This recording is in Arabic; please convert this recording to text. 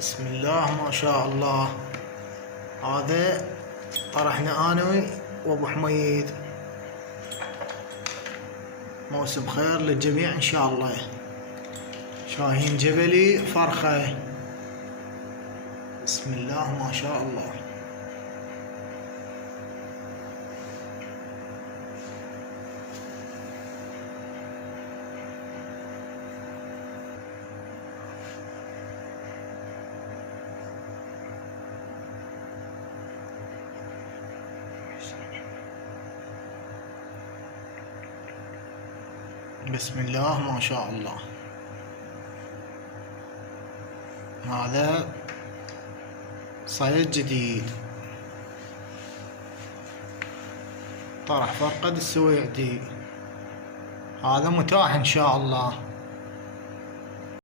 بسم الله ما شاء الله. هذا طرحنا انا وابو حميد. موسم خير للجميع ان شاء الله. شاهين جبلي فرخة. بسم الله ما شاء الله. بسم الله ما شاء الله. هذا صيد جديد، طرح فرقد السويعدي. هذا متاح ان شاء الله.